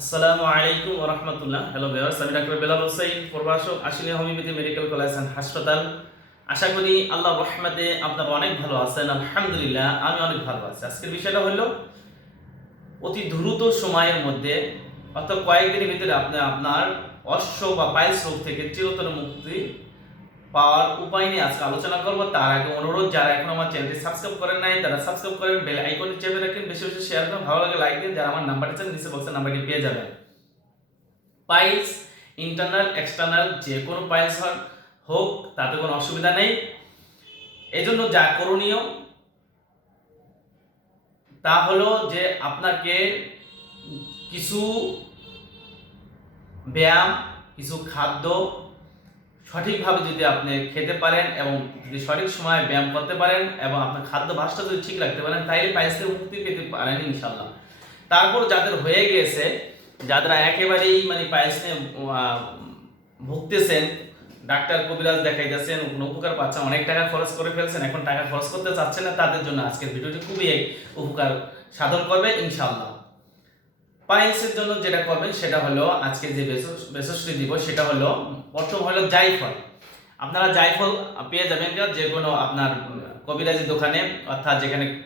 আসসালামু আলাইকুম রহমতুল্লাহ। হ্যালো ভিউয়ার্স আমি ডাক্তার বেলাল হোসেন, প্রভাষক Ashini homeopathy medical college and হাসপাতাল। আশা করি আল্লাহ রহমতে আপনারা অনেক ভালো আছেন, আলহামদুলিল্লাহ, আমি অনেক ভালো আছি। আজকের বিষয়টা হলো, অতি দ্রুত সময়ের মধ্যে, অর্থাৎ কয়েকদিনের ভিতরে আপনি আপনার অশ্ব বা পাইলস রোগ থেকে চিরতর মুক্তি পাওয়ার উপায় নিয়ে আজকে আলোচনা করব। তার আগে অনুরোধ, যারা এখন আমার চ্যানেলটি সাবস্ক্রাইব করেন নাই, তারা সাবস্ক্রাইব করেন বেল আইকনটি চেপে রাখেন। বেশি বেশি শেয়ার করেন ভালো লাগে লাইক দিন যারা আমার নাম্বারটি চান নিচে বক্সে নাম্বারটি পেয়ে যাবেন। পাইলস ইন্টারনাল এক্সটার্নাল যে কোনো পাইলস হোক, তাতে কোনো অসুবিধা নেই। এজন্য যা করণীয়, তা হলো যে আপনাকে কিছু ব্যায়াম, কিছু খাদ্য সঠিকভাবে যদি আপনি খেতে পারেন এবং যদি সঠিক সময়ে ব্যায়াম করতে পারেন এবং আপনার খাদ্য ভাসটা যদি ঠিক রাখতে পারেন পাইলস থেকে মুক্তি পেতে পারেন ইনশাল্লাহ তারপর যাদের হয়ে গিয়েছে যারা একেবারেই মানে পাইলস নিয়ে ভুগতেছেন, ডাক্তার কবিরাজ দেখাইতেছেন, কোনো উপকার পাচ্ছেন অনেক টাকা খরচ করে ফেলছেন, এখন টাকা খরচ করতে চাচ্ছেন না, তাদের জন্য আজকের ভিডিওটি খুবই উপকার সাধন করবে ইনশাল্লাহ পাইলসের জন্য যেটা করবেন সেটা হলো আজকে যে বেসস- বেসশ্রী দিব, সেটা হলো প্রথম হলো জাইফল আপনারা জাইফল পেয়ে যাবেন যে কোনো আপনার কবিরাজি দোকানে, অর্থাৎ যেখানে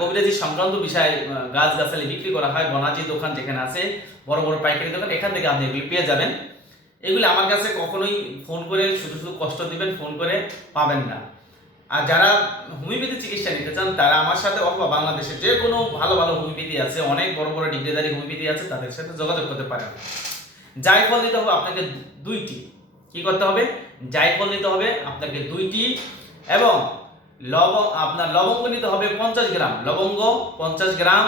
কবিরাজি সংক্রান্ত বিষয়ে গাছ গাছালি বিক্রি করা হয়, বনাজি দোকান যেখানে আছে, বড় বড় পাইকারি দোকান, এখান থেকে আপনি এগুলি পেয়ে যাবেন। এগুলি আমার কাছে কখনোই ফোন করে শুধু শুধু কষ্ট দিবেন, ফোন করে পাবেন না। আর যারা হোমিওপ্যাথি চিকিৎসা নিতে চান, তারা আমার সাথে অথবা বাংলাদেশে যে কোনো ভালো ভালো হোমিওপ্যাথি আছে, অনেক বড় বড় ডিগ্রিধারী হোমিওপ্যাথি আছে, তাদের সাথে যোগাযোগ করতে পারেন। জায়ফল দিতে হবে আপনাকে দুইটি। কি করতে হবে? জায়ফল নিতে হবে আপনাকে দুইটি এবং লব, আপনার লবঙ্গ নিতে হবে পঞ্চাশ গ্রাম। লবঙ্গ পঞ্চাশ গ্রাম,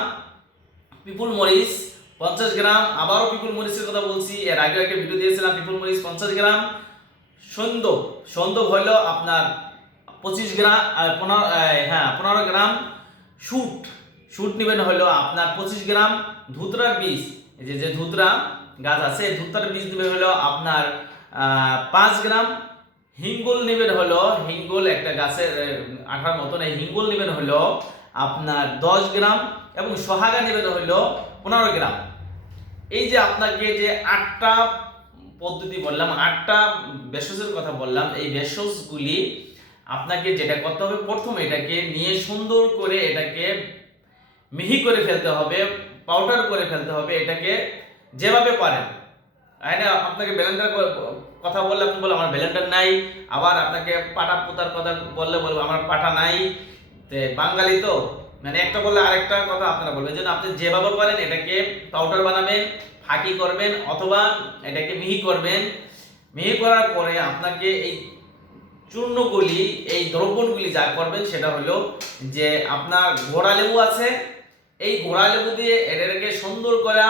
পিপুল মরিচ পঞ্চাশ গ্রাম। আবারও পিপুল মরিচের কথা বলছি, এর আগে একটা ভিডিও দিয়েছিলাম, পিপুল মরিচ পঞ্চাশ গ্রাম। সন্দব সন্দব হলো আপনার পঁচিশ গ্রাম পনেরো হ্যাঁ পনেরো গ্রাম শুট। শুট নেবেন হলো আপনার পঁচিশ গ্রাম ধুতরার বীজ। যে যে ধুতরা গাছ আছে ধুতরার বীজ নেবেন হলো আপনার পাঁচ গ্রাম হিঙ্গুল নেবেন হলো, হিঙ্গুল একটা গাছের আঠার মতন এই হিঙ্গুল নেবেন হলো আপনার দশ গ্রাম এবং সোহাগা নেবেন হলো পনেরো গ্রাম। এই যে আপনাকে যে আটটা পদ্ধতি বললাম, আটটা ভেষজের কথা বললাম, এই ভেষজগুলি আপনাকে যেটা করতে হবে, প্রথম এটাকে নিয়ে সুন্দর করে এটাকে মিহি করে ফেলতে হবে পাউডার করে ফেলতে হবে এটাকে যেভাবে পারেন। এটা আপনাকে ব্লেন্ডার কথা বললে আপনি বলবেন, আমার ব্লেন্ডার নাই। আবার আপনাকে পাটা পোতার কথা বললে বলব আমার পাটা নাই। বাঙালি তো মানে একটা বললে আরেকটা কথা আপনারা বলবেন। যেন আপনি যেভাবে পারেন এটাকে পাউডার বানাবেন, ফাঁকি করবেন, অথবা এটাকে মিহি করবেন। মিহি করার পরে আপনাকে এই চূর্ণগুলি, এই দ্রবণগুলি যা করবেন সেটা হলো যে আপনার ঘোড়া লেবু আছে, এই ঘোড়া লেবু দিয়ে এটাকে সুন্দর করে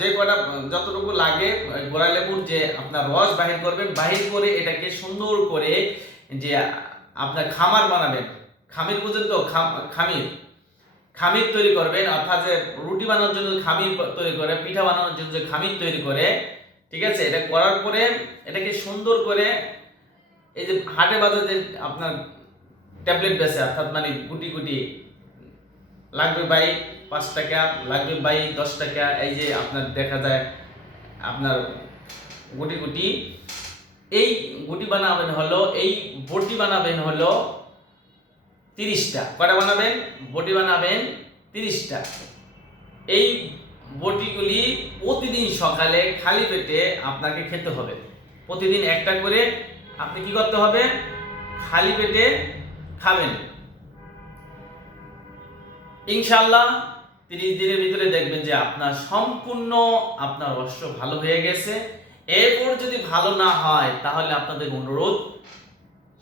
যে কটা যতটুকু লাগে ঘোড়া লেবুর যে আপনার রস বাহির করবেন, বাহির করে এটাকে সুন্দর করে যে আপনার খামার বানাবেন। খামির পর্যন্ত খামির। খামির তৈরি করবেন, অর্থাৎ যে রুটি বানানোর জন্য খামির তৈরি করে, পিঠা বানানোর জন্য যে খামির তৈরি করে, ঠিক আছে? এটা করার পরে এটাকে সুন্দর করে এই যে হাটে বাজারে আপনার ট্যাবলেট বেছে অর্থাৎ মানে গুটি গুটি, লাগবে বাই পাঁচ টাকা, লাগবে বাই দশ টাকা, এই যে আপনার দেখা যায় আপনার গুটি গুটি, এই গুটি বানাবেন হলো, এই বটি বানাবেন হলো তিরিশটা। কটা বানাবেন? বটি বানাবেন তিরিশটা। এই বটিগুলি প্রতিদিন সকালে খালি পেটে আপনাকে খেতে হবে। প্রতিদিন একটা করে আপনি কি করতে হবে? খালি পেটে খাবেন। ইনশাল্লাহ তিরিশ দিনের ভিতরে দেখবেন যে আপনার সম্পূর্ণ আপনার অস্ত্র ভালো হয়ে গেছে। এরপর যদি ভালো না হয়, তাহলে আপনাদের অনুরোধ,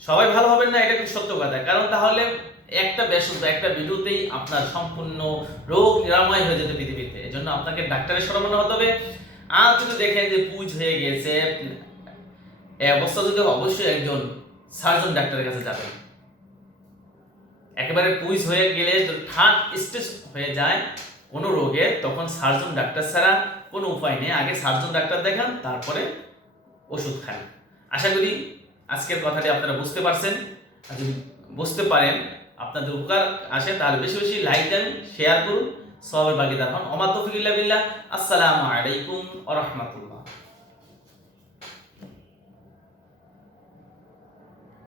সবাই ভালো হবেন না? এটা কিন্তু সত্য কথা। কারণ তাহলে একটা ব্যস্ত, একটা ভিডিওতেই আপনার সম্পূর্ণ রোগ নিরাময় হয়ে যেতে পৃথিবীতে। এজন্য আপনাকে ডাক্তারের শরণাপন্ন হতে হবে। আর যদি দেখেন যে পুজ হয়ে গেছে এই অবস্থা যদি অবশ্যই একজন সার্জন ডাক্তারের কাছে যাবেন একেবারে পুইজ হয়ে গেলে থার্ড স্টেজ হয়ে যায় কোনো রোগে, তখন সার্জন ডাক্তার ছাড়া কোনো উপায় নেই। আগে সার্জন ডাক্তার দেখান, তারপরে ওষুধ খান। আশা করি আজকের কথাটি আপনারা বুঝতে পারছেন। আর যদি বুঝতে পারেন, আপনাদের উপকার আসে, তাহলে বেশি বেশি লাইক দেন শেয়ার করুন। হন। ওমা তৌফিক ইল্লা বিল্লাহ। আসসালামু আলাইকুম ওয়া রাহমাতুল্লাহ।